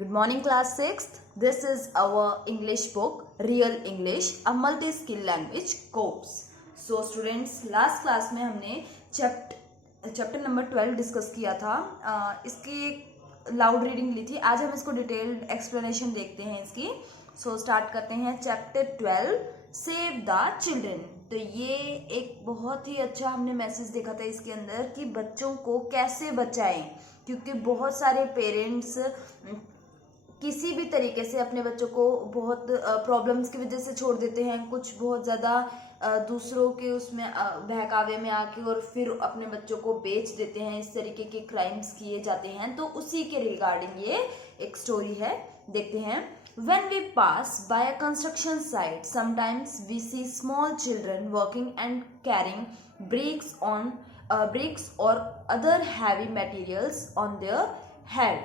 Good morning, class 6th. This is our English book, Real English, a multi-skill language course. So students, last class में हमने chapter number 12 discuss किया था. इसकी loud reading ली थी. आज हम इसको डिटेल्ड एक्सप्लेनेशन देखते हैं इसकी. सो स्टार्ट करते हैं. Chapter 12, save the children. तो ये एक बहुत ही अच्छा हमने मैसेज देखा था इसके अंदर कि बच्चों को कैसे बचाएं, क्योंकि बहुत सारे पेरेंट्स किसी भी तरीके से अपने बच्चों को बहुत प्रॉब्लम्स की वजह से छोड़ देते हैं. कुछ बहुत ज़्यादा दूसरों के उसमें बहकावे में आके और फिर अपने बच्चों को बेच देते हैं. इस तरीके के क्राइम्स किए जाते हैं. तो उसी के रिगार्डिंग ये एक स्टोरी है. देखते हैं. When we pass by a construction site, sometimes we see small children working and carrying bricks or other heavy materials on their head.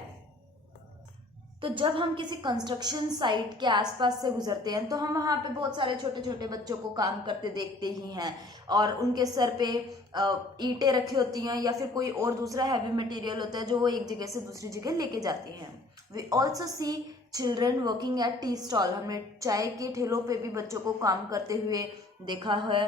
तो जब हम किसी कंस्ट्रक्शन साइट के आसपास से गुजरते हैं तो हम वहाँ पे बहुत सारे छोटे छोटे बच्चों को काम करते देखते ही हैं, और उनके सर पे ईंटें रखी होती हैं या फिर कोई और दूसरा हैवी मटेरियल होता है जो वो एक जगह से दूसरी जगह लेके जाते हैं. We also see children working at tea stall. हमने चाय के ठेलों पे भी बच्चों को काम करते हुए देखा है.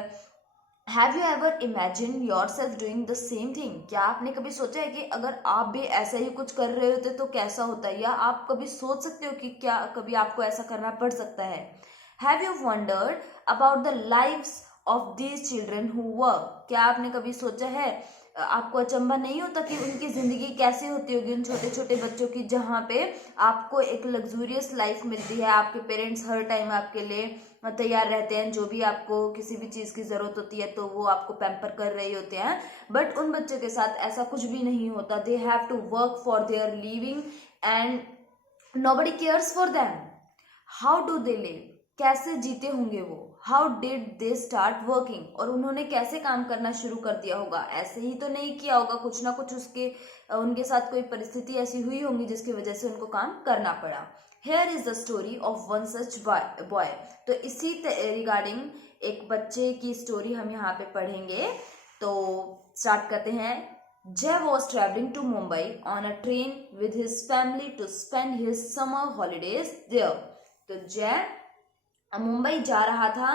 Have you ever imagine your self doing the same thing. क्या आपने कभी सोचा है कि अगर आप भी ऐसा ही कुछ कर रहे होते तो कैसा होता है, या आप कभी सोच सकते हो कि क्या कभी आपको ऐसा करना पड़ सकता है. Have you wandered about the lives of these children who work. क्या आपने कभी सोचा है, आपको अचंभा नहीं होता कि उनकी ज़िंदगी कैसे होती होगी, उन छोटे छोटे बच्चों की, जहाँ पे आपको एक लग्जूरियस लाइफ मिलती है. आपके पेरेंट्स हर टाइम आपके लिए तैयार रहते हैं. जो भी आपको किसी भी चीज़ की ज़रूरत होती है तो वो आपको पैम्पर कर रहे होते हैं. बट उन बच्चों के साथ ऐसा कुछ भी नहीं होता. They have to work for their living and nobody cares for them. How do they live. कैसे जीते होंगे वो. How did they start working. और उन्होंने कैसे काम करना शुरू कर दिया होगा. ऐसे ही तो नहीं किया होगा, कुछ ना कुछ उनके साथ कोई परिस्थिति ऐसी हुई होंगी जिसकी वजह से उनको काम करना पड़ा. Here is the story of one such boy. तो इसी रिगार्डिंग एक बच्चे की स्टोरी हम यहाँ पे पढ़ेंगे. तो स्टार्ट करते हैं. Jay was traveling to Mumbai on a train with his family to spend his summer holidays there. तो जय मुंबई जा रहा था.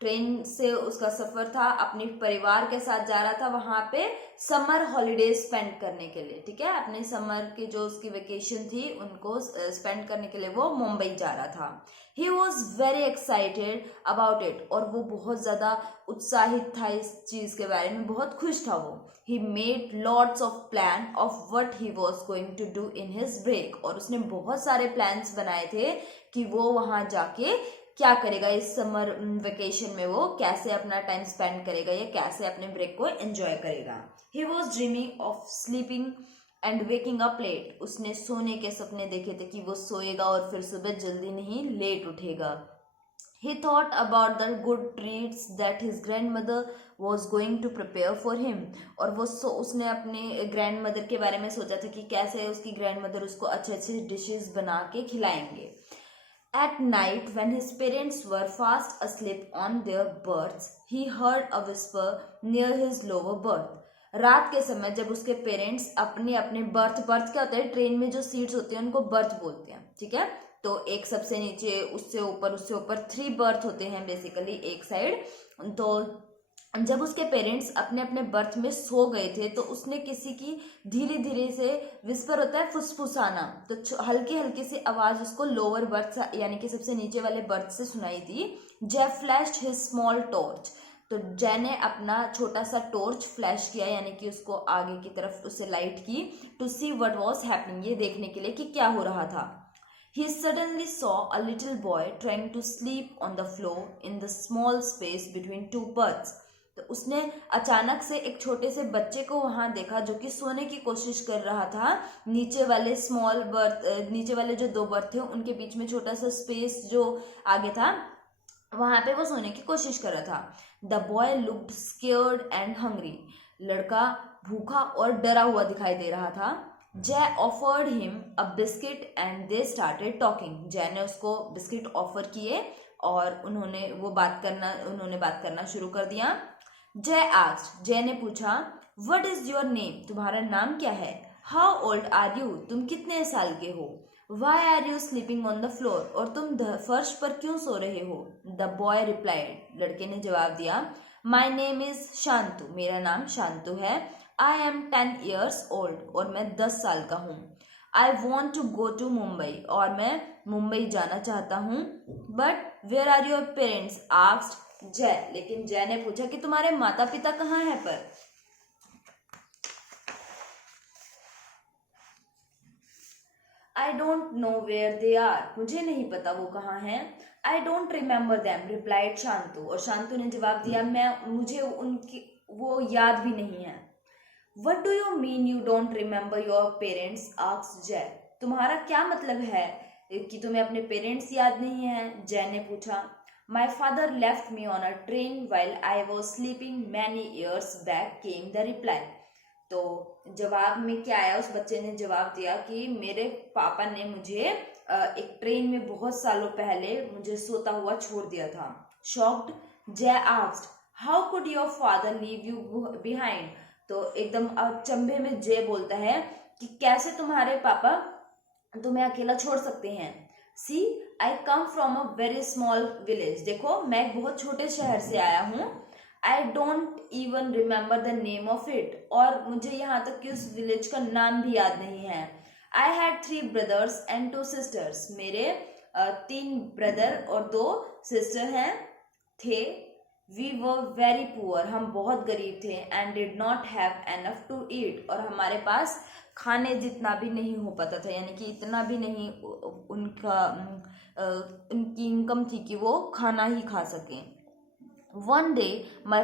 ट्रेन से उसका सफर था. अपने परिवार के साथ जा रहा था वहां पे समर हॉलीडे स्पेंड करने के लिए. ठीक है, अपने समर की जो उसकी वेकेशन थी उनको स्पेंड करने के लिए वो मुंबई जा रहा था. He was very excited about it. और वो बहुत ज़्यादा उत्साहित था इस चीज़ के बारे में, बहुत खुश था वो. He made lots of plan of what he was going to do in his break. और उसने बहुत सारे प्लान्स बनाए थे कि वो वहाँ जाके क्या करेगा इस समर वेकेशन में, वो कैसे अपना टाइम स्पेंड करेगा या कैसे अपने ब्रेक को एंजॉय करेगा. He was dreaming of sleeping and waking up late. उसने सोने के सपने देखे थे कि वो सोएगा और फिर सुबह जल्दी नहीं लेट उठेगा. He thought about the good treats that his grandmother was going to prepare for him. और वो उसने अपने ग्रैंड मदर के बारे में सोचा था कि कैसे उसकी ग्रैंड मदर उसको अच्छे अच्छे डिशेस बना के खिलाएंगे. At night, when his parents were fast asleep on their berths, he heard a whisper near his lower berth. रात के समय जब उसके पेरेंट्स अपने अपने बर्थ क्या होता है, ट्रेन में जो सीट्स होती हैं उनको बर्थ बोलते हैं. ठीक है, तो एक सबसे नीचे, उससे ऊपर 3 बर्थ होते हैं बेसिकली एक साइड. तो जब उसके पेरेंट्स अपने अपने बर्थ में सो गए थे तो उसने किसी की धीरे धीरे से, विस्पर होता है फुसफुसाना, तो हल्की हल्की सी आवाज उसको लोअर बर्थ यानी कि सबसे नीचे वाले बर्थ से सुनाई दी. जय फ्लैश्ड हिज स्मॉल टॉर्च. तो जय ने अपना छोटा सा टॉर्च फ्लैश किया, यानी कि उसको आगे की तरफ उससे लाइट की. To see what was happening. ये देखने के लिए कि क्या हो रहा था. He suddenly saw a little boy trying to sleep on the floor in the small space between 2 berths. तो उसने अचानक से एक छोटे से बच्चे को वहां देखा जो कि सोने की कोशिश कर रहा था. नीचे वाले स्मॉल बर्थ, नीचे वाले जो 2 बर्थ थे उनके बीच में छोटा सा स्पेस जो आगे था वहां पे वो सोने की कोशिश कर रहा था. The boy looked scared and hungry. लड़का भूखा और डरा हुआ दिखाई दे रहा था. जय offered him a biscuit and they started talking. जय ने उसको बिस्किट ऑफर किए और उन्होंने बात करना शुरू कर दिया. जय आस्क्ड. जय ने पूछा, व्हाट इज योर नेम. तुम्हारा नाम क्या है. How old are you. तुम कितने साल के हो. Why are you sleeping on the floor, और तुम फर्श पर क्यों सो रहे हो? द बॉय रिप्लाइड, लड़के ने जवाब दिया, माई नेम इज शांतु, मेरा नाम शांतु है। आई एम 10 years old, और मैं 10 साल का हूँ। I want to go to Mumbai, और मैं मुंबई जाना चाहता हूँ। But where are your parents asked Jai, लेकिन जय ने पूछा कि तुम्हारे माता पिता कहाँ हैं पर? I don't know where they are, मुझे नहीं पता वो कहाँ हैं। I don't remember them, replied Shantu, और शांतु ने जवाब दिया, मुझे उनकी वो याद भी नहीं है। What do you mean you don't remember your parents asked जय, तुम्हारा क्या मतलब है कि तुम्हें अपने पेरेंट्स याद नहीं है? जय ने पूछा। My father left me on a train while I was sleeping many years back, came the reply. तो जवाब में क्या आया, उस बच्चे ने जवाब दिया कि मेरे पापा ने मुझे एक ट्रेन में बहुत सालों पहले मुझे सोता हुआ छोड़ दिया था। शॉक्ड, जय asked, how could your father leave you behind, तो एकदम अचंभे में जय बोलता है कि कैसे तुम्हारे पापा तुम्हें अकेला छोड़ सकते हैं। See I come from a very small village, देखो मैं एक बहुत छोटे शहर से आया हूँ। I don't even remember the name of it, और मुझे यहाँ तक कि उस विलेज का नाम भी याद नहीं है। I had 3 brothers and 2 sisters, मेरे 3 ब्रदर और 2 सिस्टर हैं थे। वी वर वेरी पुअर, हम बहुत गरीब थे। And did not have enough to eat, और हमारे पास खाने जितना भी नहीं हो पाता था, यानी कि इतना भी नहीं उनकी इनकम थी कि वो खाना ही खा सकें। One day, my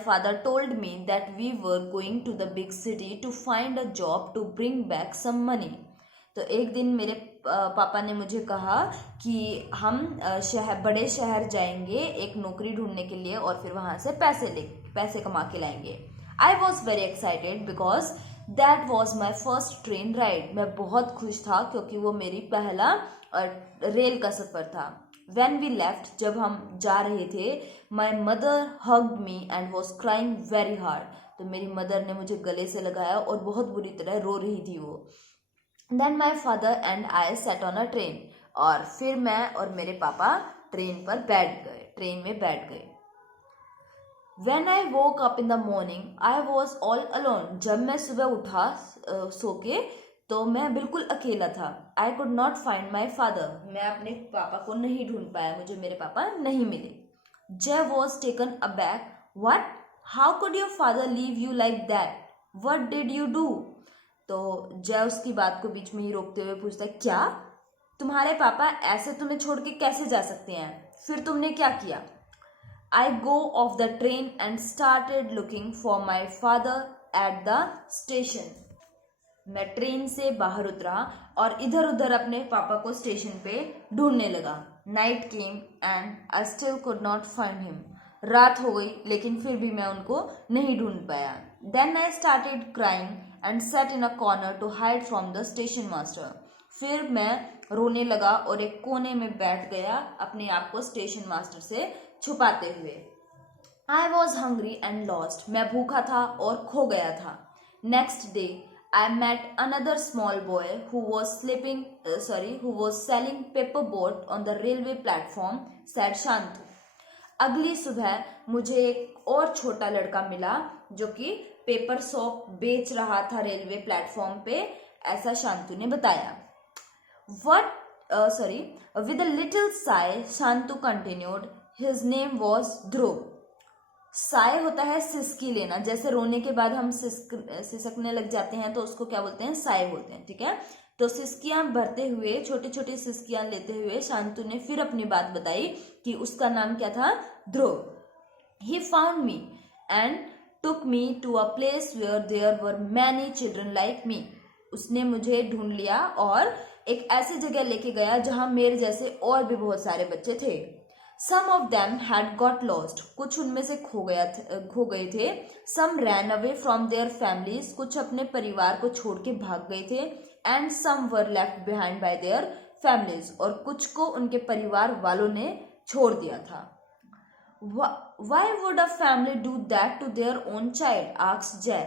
father told me that we were going to the big city to find a job to bring back some money. तो एक दिन मेरे पापा ने मुझे कहा कि हम बड़े शहर जाएंगे एक नौकरी ढूंढने के लिए, और फिर वहाँ से पैसे कमा के लाएंगे। I was very excited because that was my first train ride, मैं बहुत खुश था क्योंकि वो मेरी पहला रेल का सफ़र था। When we left, जब हम जा रहे थे, my mother hugged me and was crying very hard. तो मेरी मदर ने मुझे गले से लगाया और बहुत बुरी तरह रो रही थी वो। Then my father and I sat on a train. और फिर मैं और मेरे पापा ट्रेन में बैठ गए। When I woke up in the morning, I was all alone. जब मैं सुबह उठा सो के, तो मैं बिल्कुल अकेला था। I could not find my father, मैं अपने पापा को नहीं ढूंढ पाया, मुझे मेरे पापा नहीं मिले। जय was taken aback, what, how could your father leave you like that, what did you do? तो जय उसकी बात को बीच में ही रोकते हुए पूछता, क्या तुम्हारे पापा ऐसे तुम्हें छोड़ के कैसे जा सकते हैं, फिर तुमने क्या किया? I go off the train and started looking for my father at the station. मैं ट्रेन से बाहर उतरा और इधर उधर अपने पापा को स्टेशन पे ढूंढने लगा। Night came and I still could not find him, रात हो गई लेकिन फिर भी मैं उनको नहीं ढूंढ पाया। Then I started crying and sat in a corner to hide from the station master, फिर मैं रोने लगा और एक कोने में बैठ गया अपने आप को स्टेशन मास्टर से छुपाते हुए। I was hungry and lost, मैं भूखा था और खो गया था। Next day I met another small boy who was selling paperboard on the railway platform, said शांतु। अगली सुबह मुझे एक और छोटा लड़का मिला जो कि पेपर सोप बेच रहा था रेलवे प्लेटफॉर्म पे, ऐसा शांतु ने बताया। With a little sigh, शांतु continued, his name was ध्रुव। साय होता है सिसकी लेना, जैसे रोने के बाद हम सिसकने लग जाते हैं तो उसको क्या बोलते हैं, साय बोलते हैं, ठीक है। तो सिसकियां भरते हुए, छोटी छोटी सिसकियां लेते हुए शांतु ने फिर अपनी बात बताई कि उसका नाम क्या था, Dhruv. He found me and took me to a place where there were many children like me. उसने मुझे ढूंढ लिया और एक ऐसी जगह लेके गया जहां मेरे जैसे और भी बहुत सारे बच्चे थे। Some of them had got lost, कुछ उनमें से खो गए थे। Some ran away from their families, कुछ अपने परिवार को छोड़ के भाग गए थे। And some were left behind by their families, और कुछ को उनके परिवार वालों ने छोड़ दिया था। Why would a family do that to their own child? asked Jay.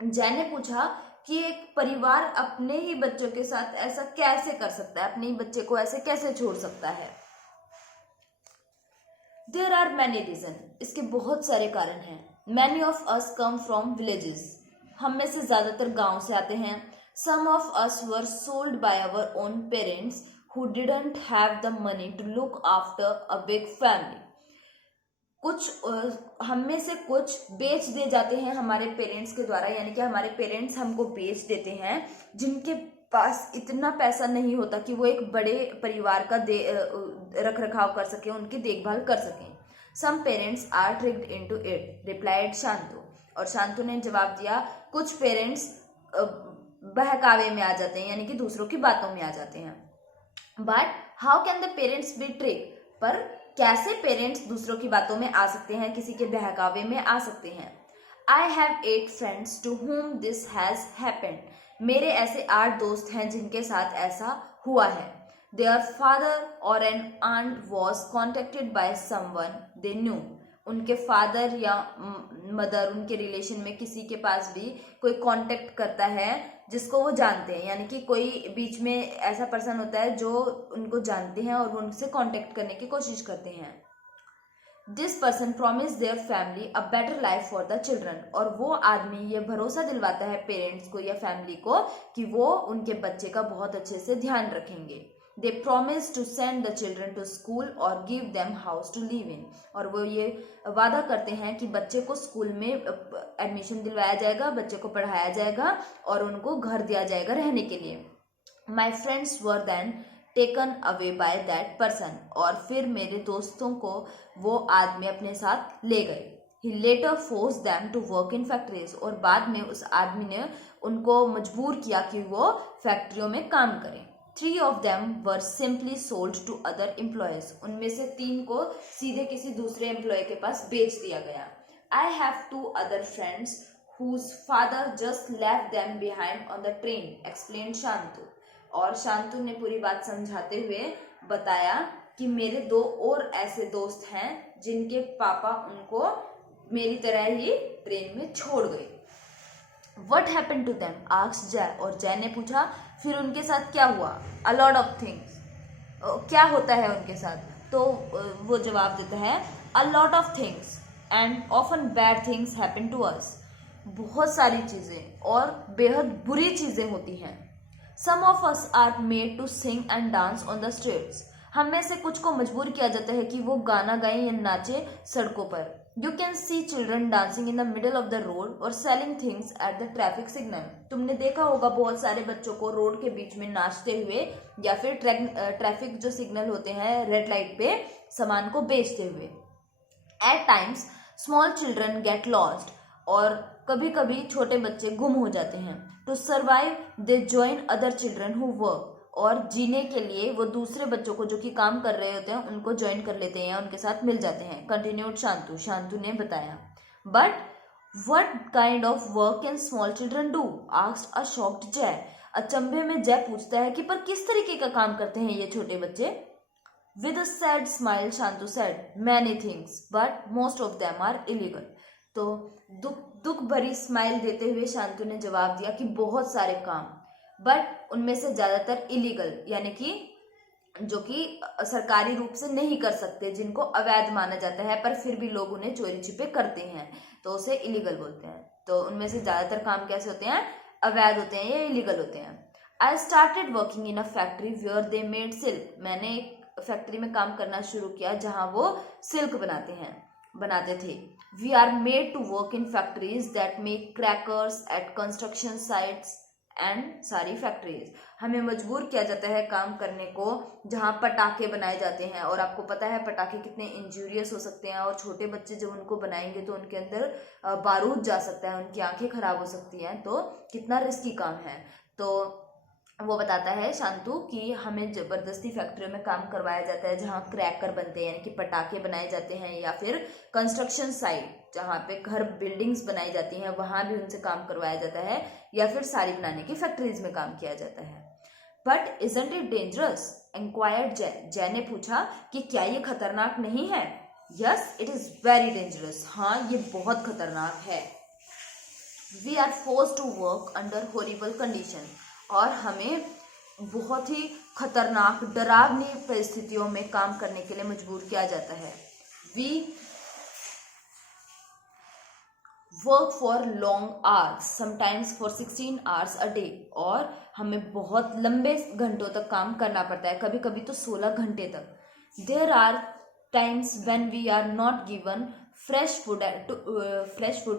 जय ने पूछा कि एक परिवार अपने ही बच्चों के साथ ऐसा कैसे कर सकता है, अपने ही बच्चे को ऐसे कैसे छोड़ सकता है। देयर आर मैनी रीजन, इसके बहुत सारे कारण हैं। Many of us come from villages, हम में से ज्यादातर गांव से आते हैं। Some of us were sold by our own parents who didn't have the money to look after a big family. हम में से कुछ बेच दिए जाते हैं हमारे पेरेंट्स के द्वारा, यानी कि हमारे पेरेंट्स हमको बेच देते हैं जिनके पास इतना पैसा नहीं होता कि वो एक बड़े परिवार का रख रखाव कर सके, उनकी देखभाल कर सकें। Some parents are tricked into it, replied Shantu. और शांतु ने जवाब दिया, कुछ पेरेंट्स बहकावे में आ जाते हैं, यानी कि दूसरों की बातों में आ जाते हैं। But how can the parents be trick, पर कैसे पेरेंट्स दूसरों की बातों में आ सकते हैं, किसी के बहकावे में आ सकते हैं। I have 8 friends to whom this has happened, मेरे ऐसे 8 दोस्त हैं जिनके साथ ऐसा हुआ है। Their father or an aunt was contacted by someone they knew, उनके फादर या मदर, उनके रिलेशन में किसी के पास भी कोई कांटेक्ट करता है जिसको वो जानते हैं, यानी कि कोई बीच में ऐसा पर्सन होता है जो उनको जानते हैं और वो उनसे कांटेक्ट करने की कोशिश करते हैं। This person promise their family a better life for the children, और वो आदमी ये भरोसा दिलवाता है पेरेंट्स को या फैमिली को कि वो उनके बच्चे का बहुत अच्छे से ध्यान रखेंगे। They promise to send the children to school or give them house to live in, और वो ये वादा करते हैं कि बच्चे को स्कूल में एडमिशन दिलवाया जाएगा, बच्चे को पढ़ाया जाएगा और उनको घर दिया जाएगा रहने के लिए। My friends were then taken away by that person, और फिर मेरे दोस्तों को वो आदमी अपने साथ ले गए। He later forced them to work in factories, और बाद में उस आदमी ने उनको मजबूर किया कि वो फैक्ट्रियों में काम करें। 3 of them were simply sold to other employees, उनमें से 3 को सीधे किसी दूसरे एम्प्लॉय के पास बेच दिया गया। I have 2 other friends whose father just left them behind on the train, explained शांतु। और शांतु ने पूरी बात समझाते हुए बताया कि मेरे 2 और ऐसे दोस्त हैं जिनके पापा उनको मेरी तरह ही ट्रेन में छोड़ गए। What happened to them? asked जय, और जय ने पूछा फिर उनके साथ क्या हुआ। A lot of things, क्या होता है उनके साथ, तो वो जवाब देता है A lot of things and often bad things happen to us, बहुत सारी चीज़ें और बेहद बुरी चीज़ें होती हैं। Some of us are made to sing and dance on the streets, हम में से कुछ को मजबूर किया जाता है कि वो गाना गाएं या नाचे सड़कों पर। You can see children dancing in the middle of the road or selling things at the traffic signal, तुमने देखा होगा बहुत सारे बच्चों को रोड के बीच में नाचते हुए या फिर ट्रैफिक जो सिग्नल होते हैं रेड लाइट पे सामान को बेचते हुए। At times small children get lost, और कभी कभी छोटे बच्चे गुम हो जाते हैं। To survive they join other children who work, और जीने के लिए वो दूसरे बच्चों को जो कि काम कर रहे होते हैं उनको ज्वाइन कर लेते हैं, उनके साथ मिल जाते हैं। कंटिन्यूड शांतु, शांतु ने बताया। But what kind of work can small children do, asked a shocked जय, अचंभे में जय पूछता है कि पर किस तरीके का काम करते हैं ये छोटे बच्चे। With a sad smile Shantu said, many things but most of them are illegal, तो दुख भरी स्माइल देते हुए शांतु ने जवाब दिया कि बहुत सारे काम, बट उनमें से ज्यादातर इलीगल, यानी कि जो कि सरकारी रूप से नहीं कर सकते, जिनको अवैध माना जाता है पर फिर भी लोग उन्हें चोरी छिपे करते हैं तो उसे इलीगल बोलते हैं। तो उनमें से ज्यादातर काम कैसे होते हैं, अवैध होते हैं या इलीगल होते हैं। I started working in a factory where they made silk, मैंने एक फैक्ट्री में काम करना शुरू किया जहां वो सिल्क बनाते थे। We are made to work in factories that make crackers at construction sites and sari factories, हमें मजबूर किया जाता है काम करने को जहाँ पटाखे बनाए जाते हैं, और आपको पता है पटाखे कितने इंजूरियस हो सकते हैं, और छोटे बच्चे जब उनको बनाएंगे तो उनके अंदर बारूद जा सकता है, उनकी आंखें खराब हो सकती हैं, तो कितना रिस्की काम है। तो वो बताता है शांतु कि हमें जबरदस्ती फैक्ट्रियों में काम करवाया जाता है जहाँ क्रैकर बनते हैं, यानी कि पटाखे बनाए जाते हैं, या फिर कंस्ट्रक्शन साइट जहाँ पे घर बिल्डिंग्स बनाई जाती हैं वहाँ भी उनसे काम करवाया जाता है, या फिर साड़ी बनाने की फैक्ट्रीज में काम किया जाता है। But isn't it dangerous, inquired जय, जय ने पूछा कि क्या ये खतरनाक नहीं है। Yes it is very dangerous, हाँ ये बहुत खतरनाक है। We are force to work under horrible condition, और हमें बहुत ही खतरनाक डरावनी परिस्थितियों में काम करने के लिए मजबूर किया जाता है। We work for long hours, sometimes for 16 hours a day, और हमें बहुत लंबे घंटों तक काम करना पड़ता है, कभी कभी तो 16 घंटे तक। There are times when we are not given fresh food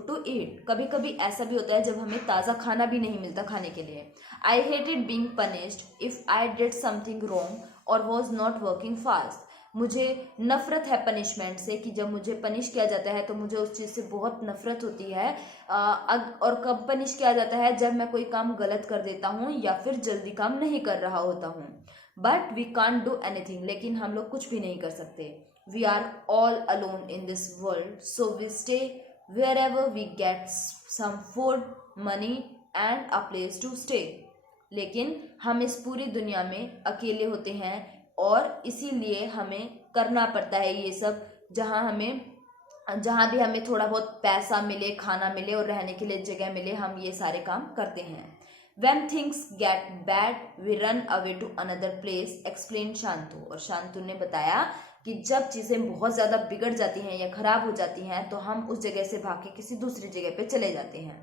to eat, कभी कभी ऐसा भी होता है जब हमें ताज़ा खाना भी नहीं मिलता खाने के लिए। I hated being punished if I did something wrong और वॉज नॉट वर्किंग फास्ट, मुझे नफ़रत है पनिशमेंट से, कि जब मुझे पनिश किया जाता है तो मुझे उस चीज़ से बहुत नफ़रत होती है। और कब पनिश किया जाता है, जब मैं कोई काम गलत कर देता हूँ या फिर जल्दी काम नहीं कर रहा होता हूँ। But we can't do anything, लेकिन हम लोग कुछ भी नहीं कर सकते। We are all alone in this world, so we stay wherever we get some food, money and a place to stay. लेकिन हम इस पूरी दुनिया में अकेले होते हैं, और इसीलिए हमें करना पड़ता है ये सब, जहाँ भी हमें थोड़ा बहुत पैसा मिले, खाना मिले और रहने के लिए जगह मिले, हम ये सारे काम करते हैं। When things get bad, we run away to another place, explained शांतु। और शांतु ने बताया कि जब चीज़ें बहुत ज़्यादा बिगड़ जाती हैं या खराब हो जाती हैं तो हम उस जगह से भाग के किसी दूसरी जगह पे चले जाते हैं।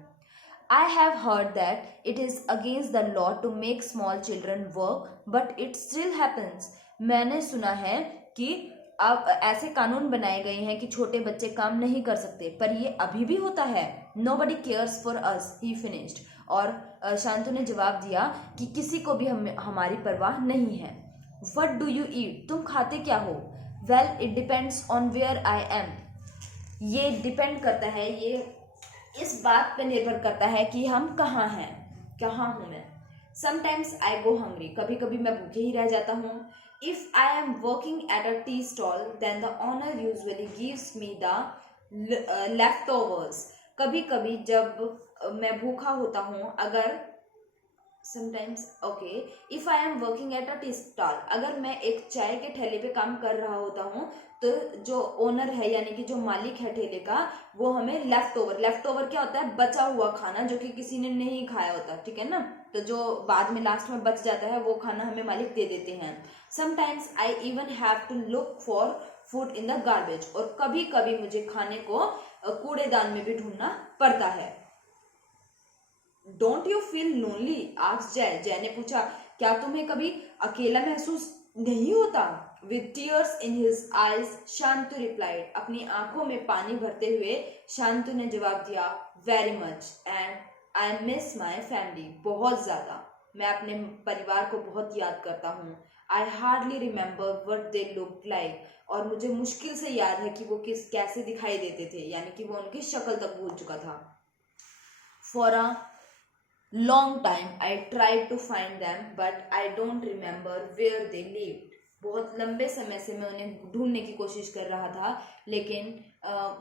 I have heard that it is against the law to make small children work, but it still happens. मैंने सुना है कि अब ऐसे कानून बनाए गए हैं कि छोटे बच्चे काम नहीं कर सकते, पर ये अभी भी होता है। Nobody cares for us, he finished. और शांतु ने जवाब दिया कि किसी को भी हमारी परवाह नहीं है। What do you eat? तुम खाते क्या हो? Well, it depends on where I am. ये डिपेंड करता है, ये इस बात पे निर्भर करता है कि हम कहाँ हैं, कहाँ हूँ मैं। Sometimes I go hungry, कभी कभी मैं भूखे ही रह जाता हूँ। If I am working at a tea stall, then the owner usually gives me the leftovers. कभी कभी जब मैं भूखा होता हूँ, अगर sometimes okay, if I am working at a tea stall, अगर मैं एक चाय के ठेले पे काम कर रहा होता हूँ तो जो ओनर है यानी कि जो मालिक है ठेले का, वो हमें लेफ्ट ओवर क्या होता है, बचा हुआ खाना जो कि किसी ने नहीं खाया होता, ठीक है ना, तो जो बाद में लास्ट में बच जाता है वो खाना हमें मालिक दे देते हैं। Sometimes I even have to look for food in the garbage, और कभी कभी मुझे खाने को कूड़ेदान में भी ढूंढना पड़ता है। Don't you feel lonely? Asked जय। जय ने पूछा, क्या तुम्हें कभी अकेला महसूस नहीं होता? With tears in his eyes, शांतु replied. अपनी आंखों में पानी भरते हुए शांतु ने जवाब दिया, very much, and I miss my family, बहुत ज्यादा, मैं अपने परिवार को बहुत याद करता हूँ। I hardly remember what they look like, और मुझे मुश्किल से याद है कि वो कैसे दिखाई देते थे, यानी कि वो उनकी शक्ल तक भूल चुका था। For a long time I tried to find them but I don't remember where they lived, बहुत लंबे समय से मैं उन्हें ढूंढने की कोशिश कर रहा था, लेकिन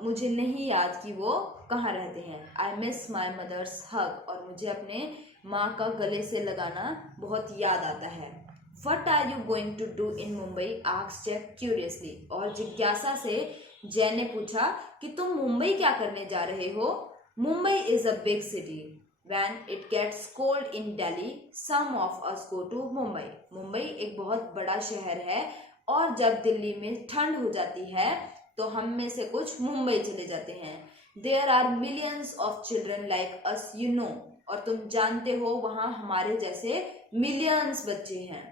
मुझे नहीं याद कि वो कहाँ रहते हैं। आई मिस माई मदर्स हग, और मुझे अपने माँ का गले से लगाना बहुत याद आता है। What are you going to do in Mumbai? Asked Jai curiously, और जिज्ञासा से जय ने पूछा कि तुम मुंबई क्या करने जा रहे हो? Mumbai is a big city, When it gets cold in Delhi, some of us go to Mumbai. Mumbai एक बहुत बड़ा शहर है, और जब दिल्ली में ठंड हो जाती है तो हम में से कुछ मुंबई चले जाते हैं। There are millions of children like us, you know. और तुम जानते हो वहाँ हमारे जैसे मिलियंस बच्चे हैं।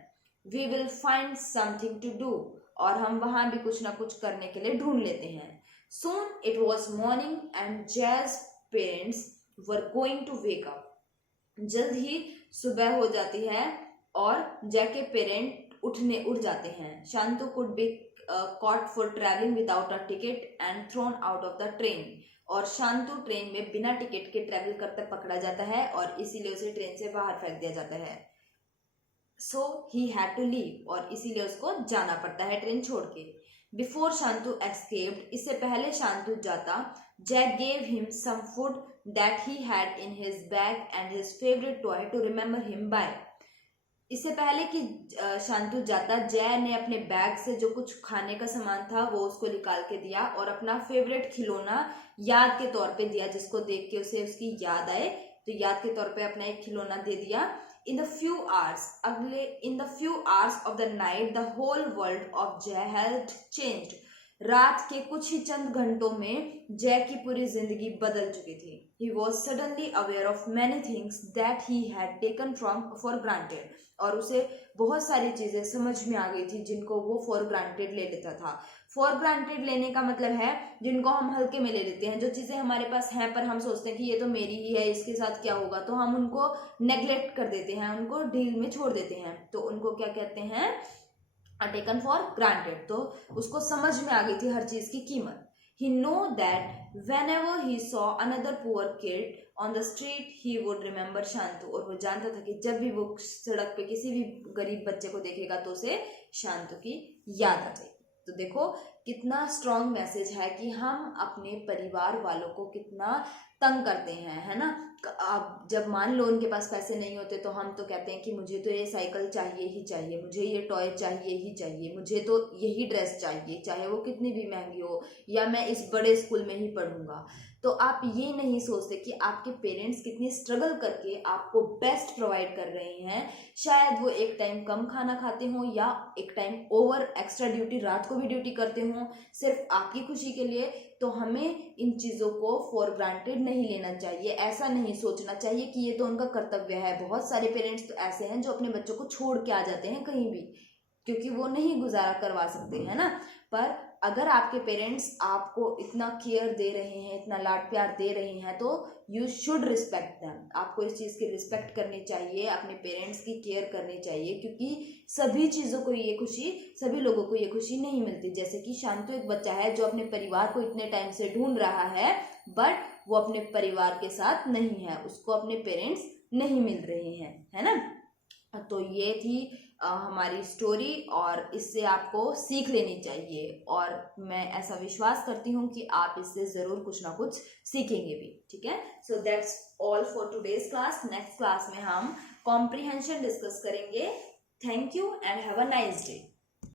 We will find something to do. और हम वहाँ भी कुछ ना कुछ करने के लिए ढूंढ लेते हैं। Soon it was morning and Jay's parents were going to wake up. जल्द ही सुबह हो जाती है और जय के पेरेंट उठ जाते हैं। शांतु could be caught for traveling without a ticket and thrown out of the train. और शांतु ट्रेन में बिना टिकट के ट्रेवल करते पकड़ा जाता है और इसीलिए उसे ट्रेन से बाहर फेंक दिया जाता है। So he had to leave, और इसीलिए उसको जाना पड़ता है ट्रेन छोड़ के। Before शांतु escaped, इससे पहले शांतु जाता, Jack gave him some food that he had in his bag and his favorite toy to remember him by. इससे पहले कि शांतु जाता, जय ने अपने बैग से जो कुछ खाने का सामान था वो उसको निकाल के दिया और अपना फेवरेट खिलौना याद के तौर पे दिया, जिसको देख के उसे उसकी याद आए, तो याद के तौर पे अपना एक खिलौना दे दिया। In the few hours of the night the whole world of Jai had changed. रात के कुछ ही चंद घंटों में जय की पूरी जिंदगी बदल चुकी थी। He was suddenly aware of many things that he had taken for granted। और उसे बहुत सारी चीजें समझ में आ गई थी जिनको वो फॉर ग्रांटेड ले लेता था। फॉर ग्रांटेड लेने का मतलब है जिनको हम हल्के में ले लेते हैं, जो चीजें हमारे पास हैं पर हम सोचते हैं कि ये तो मेरी ही है, इसके साथ क्या होगा, तो हम उनको नेग्लेक्ट कर देते हैं, उनको ढील में छोड़ देते हैं, तो उनको क्या कहते हैं, टेकन फॉर ग्रांटेड। तो उसको समझ में आ गई थी हर चीज की कीमत। He know that whenever he saw another poor kid on the street, he would remember शांतु। और वो जानता था कि जब भी वो सड़क पे किसी भी गरीब बच्चे को देखेगा तो उसे शांतु की याद आ जाएगी। तो देखो कितना स्ट्रॉन्ग मैसेज है कि हम अपने परिवार वालों को कितना तंग करते हैं, है ना। अब जब मान लो उनके पास पैसे नहीं होते तो हम तो कहते हैं कि मुझे तो ये साइकिल चाहिए ही चाहिए, मुझे ये टॉय चाहिए ही चाहिए, मुझे तो यही ड्रेस चाहिए, चाहे वो कितनी भी महंगी हो, या मैं इस बड़े स्कूल में ही पढ़ूंगा। तो आप ये नहीं सोचते कि आपके पेरेंट्स कितनी स्ट्रगल करके आपको बेस्ट प्रोवाइड कर रहे हैं। शायद वो एक टाइम कम खाना खाते हों या एक टाइम ओवर एक्स्ट्रा ड्यूटी, रात को भी ड्यूटी करते हों सिर्फ आपकी खुशी के लिए। तो हमें इन चीज़ों को फॉर ग्रांटेड नहीं लेना चाहिए। ऐसा नहीं सोचना चाहिए कि ये तो उनका कर्तव्य है। बहुत सारे पेरेंट्स तो ऐसे हैं जो अपने बच्चों को छोड़ के आ जाते हैं कहीं भी, क्योंकि वो नहीं गुजारा करवा सकते, है ना। पर अगर आपके पेरेंट्स आपको इतना केयर दे रहे हैं, इतना लाड प्यार दे रहे हैं, तो यू शुड रिस्पेक्ट देम। आपको इस चीज़ की रिस्पेक्ट करनी चाहिए, अपने पेरेंट्स की केयर करनी चाहिए, क्योंकि सभी चीज़ों को ये खुशी, सभी लोगों को ये खुशी नहीं मिलती। जैसे कि शांतु एक बच्चा है जो अपने परिवार को इतने टाइम से ढूंढ रहा है, बट वो अपने परिवार के साथ नहीं है, उसको अपने पेरेंट्स नहीं मिल रहे हैं, है ना। तो ये थी हमारी स्टोरी और इससे आपको सीख लेनी चाहिए, और मैं ऐसा विश्वास करती हूँ कि आप इससे ज़रूर कुछ ना कुछ सीखेंगे भी, ठीक है। So that's all for today's class. Next class में हम कॉम्प्रिहेंशन डिस्कस करेंगे। Thank you and have a nice day.